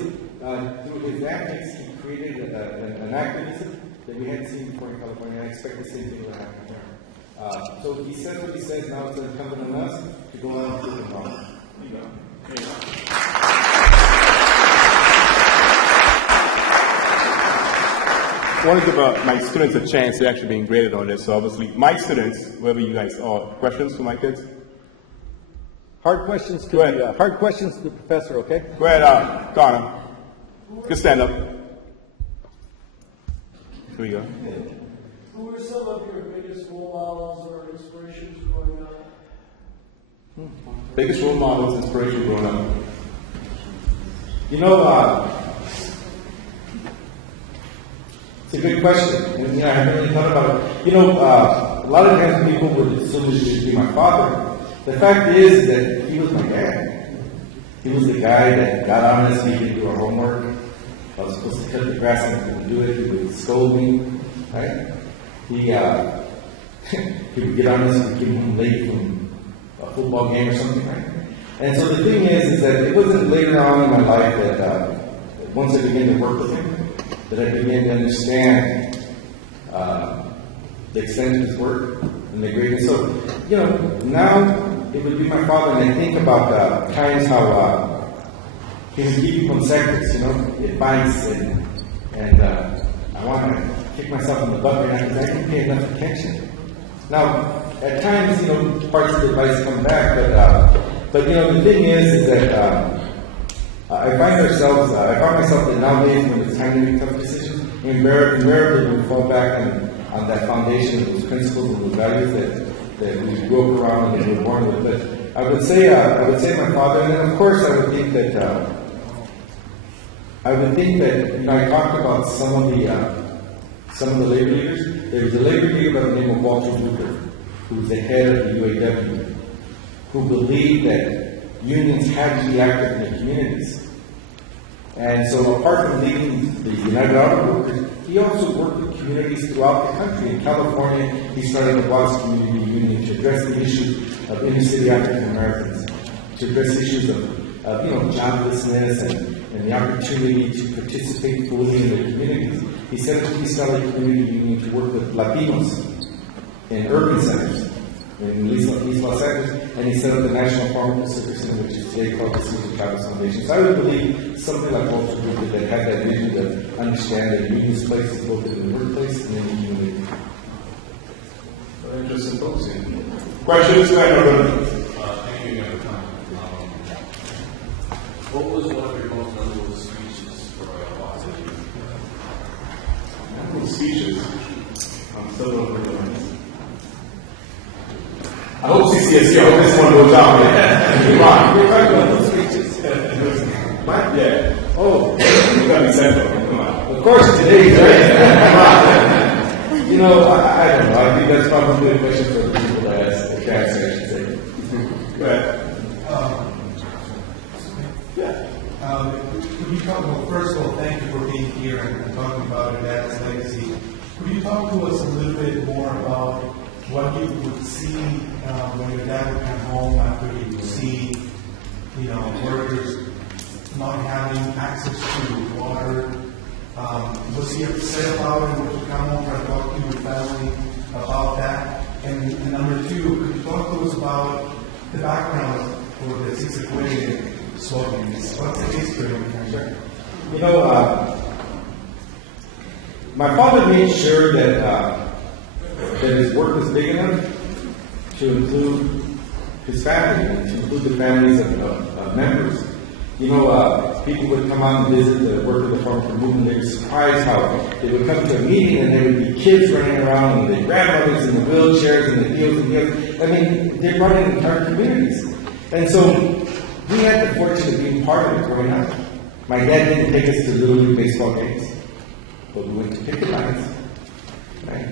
through his antics, he created an activism that we hadn't seen before in California, and I expect the same thing will happen here. So he says what he says, now it's incumbent on us to go out and prove him wrong. There you go. I want to give my students a chance to actually being graded on this. So obviously, my students, wherever you guys are, questions for my kids? Hard questions to the professor, okay? Go ahead, Connor. Just stand up. Here we go. Who are some of your biggest role models or inspirations growing up? Biggest role models, inspiration growing up. You know, it's a good question, and I haven't really thought about it. You know, a lot of times people would assume it should be my father. The fact is that he was my dad. He was the guy that got on us, he didn't do our homework. I was supposed to cut the grass and I couldn't do it. He would scold me, right? He would get on us and we came home late from a football game or something, right? And so the thing is that it wasn't later on in my life that once I began to work with him, that I began to understand the extent of his work and the greatness. So, you know, now it would be my father, and I think about times how he would give you some secrets, you know, advice, and I want to kick myself in the butt right now because I didn't pay enough attention. Now, at times, you know, parts of the advice come back, but you know, the thing is that I find myself that nowadays when it's time to make tough decisions, invariably we fall back on that foundation of those principles and those values that we grew up around and that we were born with. But I would say my father, and then of course I would think that I would think that, I talked about some of the labor leaders. There was a labor leader by the name of Walter Luther, who was the head of the UAW, who believed that unions had to be active in the communities. And so apart from leading the United Auto Workers, he also worked with communities throughout the country. In California, he started the Watts Community Union to address the issues of inner city African Americans, to address issues of joblessness and the opportunity to participate fully in their communities. He set up the East LA Community Union to work with Latinos in urban centers in East Los Angeles, and he set up the National Farm Pacific Center, which is today called the Chavez Foundation. So I would believe something like Walter Luther that had that vision to understand that unions places both in the workplace and in the community. Very interesting folks. Questions? Thank you again for time. What was one of your most memorable speeches for Watts? Speeches. I'm still over the I hope CCSU, I hope this one goes out. Come on. You're talking about those speeches. Mine? Yeah. Oh, you got me central. Come on. Of course, today's right. I don't know. I think that's probably a question for the people to ask, the cats, I should say. Go ahead. Could you talk about, first of all, thank you for being here and talking about your dad's legacy. Could you talk to us a little bit more about what you would see when your dad would come home after he would see, workers not having access to water? Was he upset about it? Would you come home and talk to your family about that? And number two, could you talk to us about the background for the CCSU soybeans? What's the history of it? My father made sure that his work was big enough to include his family and to include the families of members. People would come out and visit the work of the farm for movement. They were surprised how they would come to a meeting and there would be kids running around and the grandmothers in the wheelchairs and the deals and deals. I mean, they're running entire communities. And so we had the fortune of being part of it growing up. My dad didn't take us to Little League baseball games, but we went to picket lines. Right?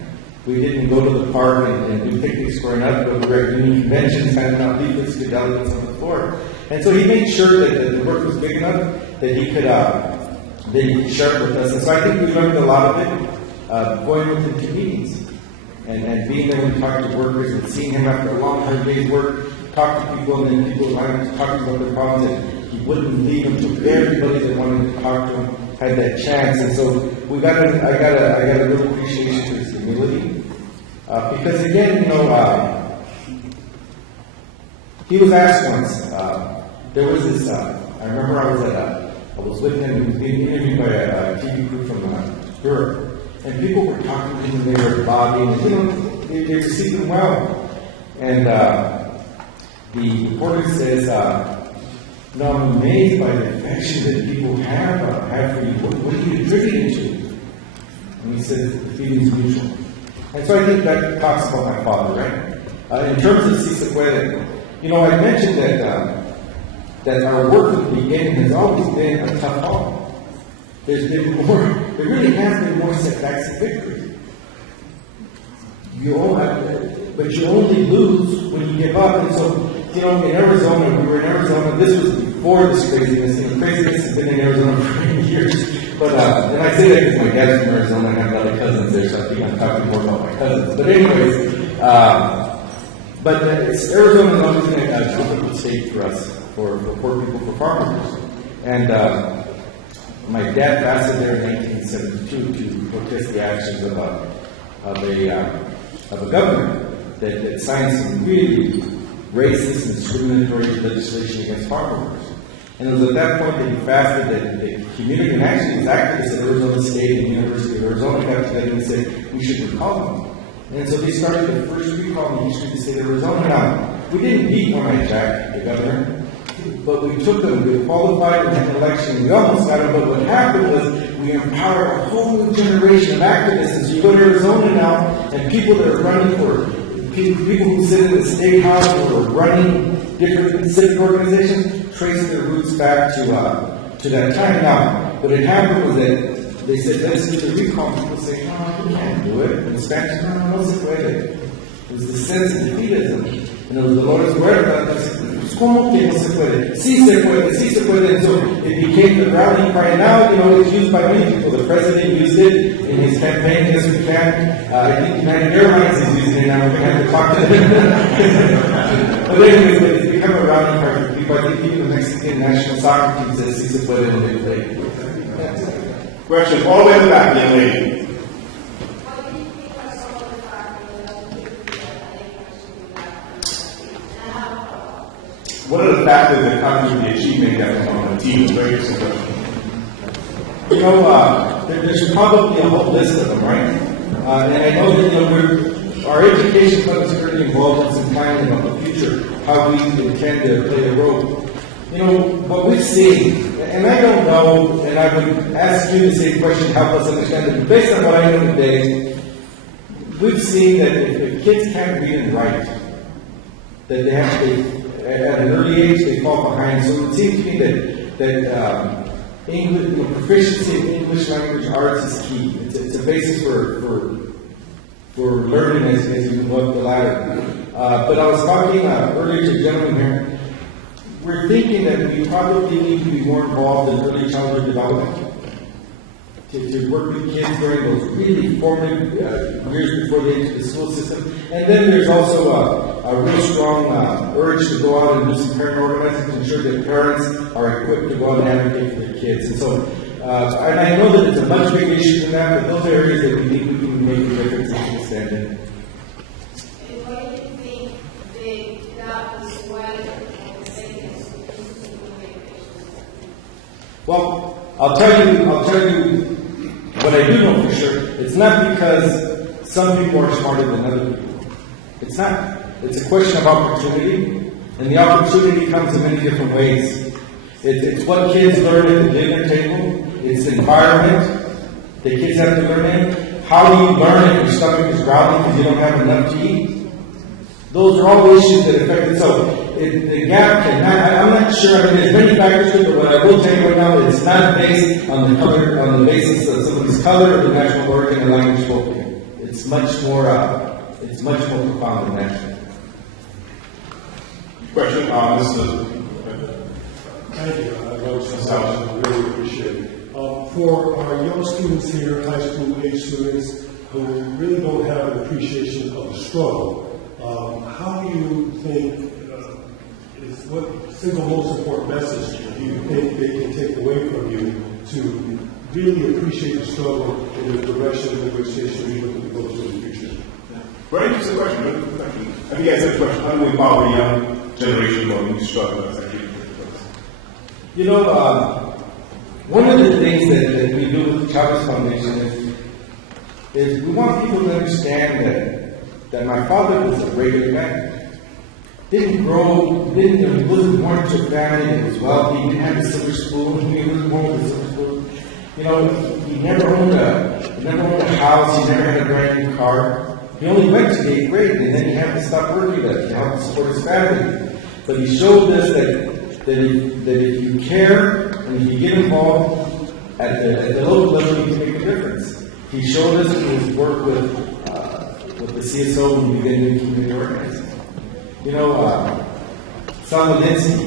We didn't go to the park and do picnics growing up, but we were at union conventions handing out leaflets to delegates on the floor. And so he made sure that the work was big enough that he could share it with us. And so I think we learned a lot of it going with him to meetings and being there and talking to workers and seeing him after a long, hard day's work, talk to people, and then people wanted to talk about their problems, and he wouldn't leave them to everybody that wanted to talk to him had that chance. And so I got a real appreciation for his humility. Because again, he was asked once, there was this, I remember I was with him, he was being interviewed by a TV crew from Europe, and people were talking to him, they were blogging, and they received him well. And the reporter says, no, I'm amazed by the affection that people have for you. What are you attributing to? And he says, the feeling's mutual. And so I think that talks about my father, right? In terms of CCSU, I mentioned that our work from the beginning has always been a tough haul. There really has been more setbacks and victories. But you only lose when you give up. And so, in Arizona, we were in Arizona. This was before this craziness. Craziness has been in Arizona for many years. But, and I say that because my dad's from Arizona and I have other cousins there, so I think I'm talking more about my cousins. But anyways, Arizona has always been a difficult state for us, for poor people, for farmers. And my dad fasted there in 1972 to protest the actions of a governor that signed some really racist and discriminatory legislation against farm workers. And it was at that point that he fasted that the community, and actually his activists at Arizona State and the University of Arizona got together and said, we should recall him. And so they started the first recall in the history of the state of Arizona. Now, we didn't beat One-Eyed Jack, the governor, but we took him, we qualified in an election, we almost got him, but what happened was we empowered a whole new generation of activists. And so you go to Arizona now, and people that are running for, people who sit in the state house or are running different civic organizations, trace their roots back to that time. Now, what had happened was that they said, let's do the recall. People say, no, you can't do it. In Spanish, no se puede. It was the sense of defeatism. And it was Dolores Huerta that said, ¿cómo que no se puede? Sí se puede, sí se puede. And so it became the rallying cry. Now, it's used by many people. The president used it in his campaign, yes we can. I think United Airlines is using it now. We're going to have to talk to them. But anyways, it's become a rallying cry for people. I think even the Mexican national soccer team says sí se puede when they play. Question all the way in the back, young lady. What are the factors that contribute to the achievement gap among the team? Very interesting question. There's probably a whole list of them, right? And I know that our education fund is currently involved in some planning about the future, how we intend to play a role. What we've seen, and I don't know, and I would ask you the same question, help us understand it. But based on what I know today, we've seen that if kids can't read and write, that they have to. At an early age, they fall behind. So it seems to me that English, proficiency in English language arts is key. It's a basis for learning as you move up the ladder. But I was talking earlier to a gentleman here. We're thinking that we probably need to be more involved in early childhood development. To work with kids during those really formative years before they enter the school system. And then there's also a real strong urge to go out and do some parent organizing to ensure that parents are equipped to go out and advocate for their kids. And so, and I know that it's a much bigger issue than that, but those are areas that we think we can make a difference in understanding. And why do you think the gap is wider and the same as Well, I'll tell you what I do know for sure. It's not because some people are smarter than other people. It's not. It's a question of opportunity, and the opportunity comes in many different ways. It's what kids learn at the dinner table. It's the environment the kids have to learn in. How do you learn if your stomach is growling because you don't have enough to eat? Those are all the issues that affect it. So the gap I'm not sure. I mean, there's many factors to it, but what I will tell you right now is it's not based on the color, on the basis of somebody's color or the national origin and language spoken. It's much more profound than that. Question, Thank you. I really appreciate it. For our young students here, high school age students, who really don't have an appreciation of the struggle, how do you think, what single most important message do you think they can take away from you to really appreciate the struggle in the direction in which they should be looking to go to in the future? very interesting question. Very good question. I think I said the question, how do we empower the young generation going to struggle? That's actually one of the things that we do with the Chavez Foundation is we want people to understand that my father was a regular man. He wasn't born to a family that was wealthy. He didn't have a silver spoon. He wasn't born with a silver spoon. He never owned a house. He never had a brand new car. He only went to the 8th grade, and then he had to stop working to help support his family. But he showed us that if you care and if you get involved at the local level, you can make a difference. He showed us in his work with the CSO when we get into community organizing. Sam Linsky,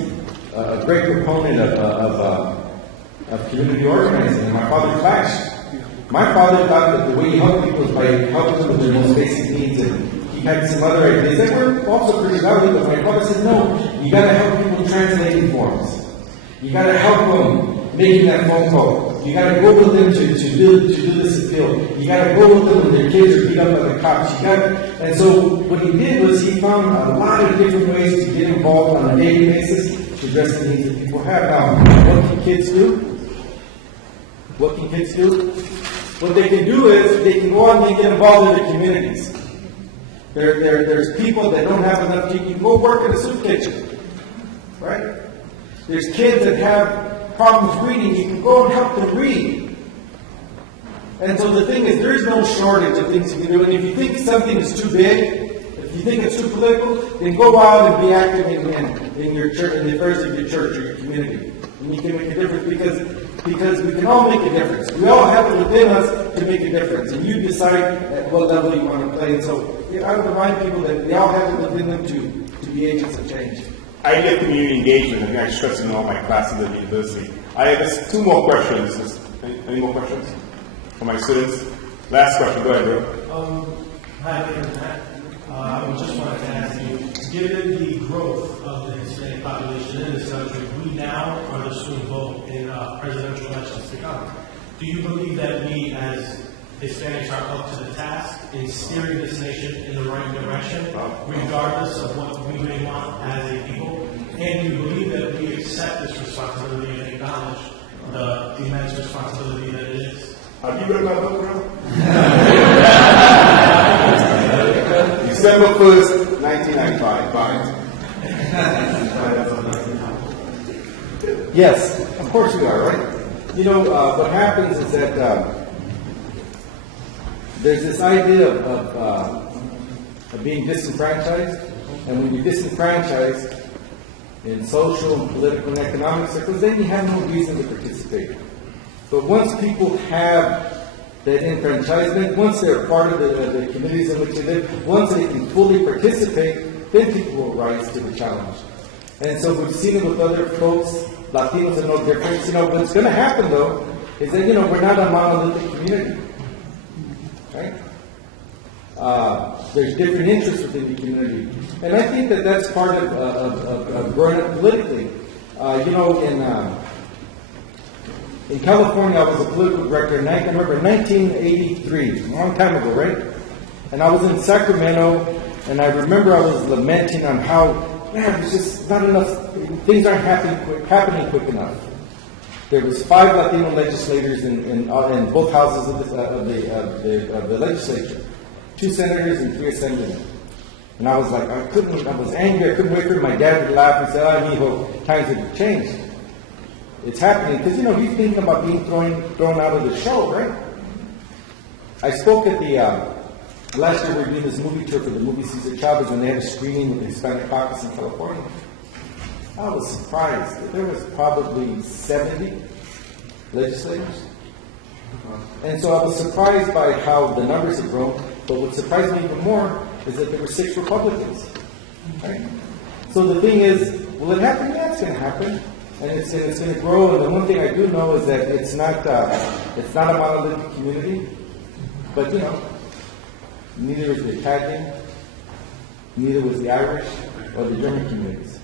a great proponent of community organizing, and my father clashed. My father thought that the way he helped people was by helping them with their most basic needs, and he had some other ideas that were also pretty valid, but my father said, no, you got to help people translating forms. You got to help them making that phone call. You got to go with them to do this appeal. You got to go with them when their kids are beat up by the cops. And so what he did was he found a lot of different ways to get involved on a daily basis to address the needs that people have. Now, what can kids do? What they can do is they can go out and they get involved in their communities. There's people that don't have enough to eat. You can go work in a soup kitchen, right? There's kids that have problems reading. You can go and help them read. And so the thing is, there's no shortage of things you can do. And if you think something is too big, if you think it's too political, then go out and be active in your church, in the affairs of your church or your community. And you can make a difference because because we can all make a difference. We all have it within us to make a difference, and you decide at what level you want to play. And so I would remind people that we all have it within them to be agents of change. I get community engagement. I think I stress in all my classes at the university. I have just two more questions. Any more questions for my students? Last question. Go ahead, bro. Hi, my name is Matt. I just wanted to ask you, given the growth of the Hispanic population in this country, we now are the swing vote in presidential elections to come. Do you believe that we as Hispanics are up to the task in steering this nation in the right direction, regardless of what we may want as a people? And do you believe that we accept this responsibility and acknowledge the immense responsibility that it is? Have you read my book, bro? December 1st, 1995. Fine. Yes, of course we are, right? You know, what happens is that there's this idea of being disenfranchised, and when you're disenfranchised in social, and political, and economic circles, then you have no reason to participate. But once people have that enfranchisement, once they're part of the communities in which they live, once they can fully participate, then people will rise to the challenge. And so we've seen it with other folks. Latinos are no different. You know, what's going to happen, though, is that, you know, we're not a monolithic community. Right? There's different interests within the community. And I think that that's part of growing up politically. You know, in California, I was a political director, and I can remember 1983, a long time ago, right? And I was in Sacramento, and I remember I was lamenting on how, man, there's just not enough, things aren't happening quick enough. There was 5 Latino legislators in both houses of the legislature, 2 senators and 3 assemblymen. And I was like, I was angry, I couldn't wait for my dad to laugh and say, mijo, times have changed. It's happening, because, you know, he's thinking about being thrown out of the show, right? I spoke at the, last year we were doing this movie tour for the movie Chavez, when they had a screening with the Hispanic caucus in California. I was surprised that there was probably 70 legislators. And so I was surprised by how the numbers have grown, but what surprised me even more is that there were 6 Republicans. Right? So the thing is, will it happen? Yeah, it's going to happen. And it's going to grow. And the one thing I do know is that it's not a monolithic community. But, you know, neither is the Italian, neither was the Irish or the German communities.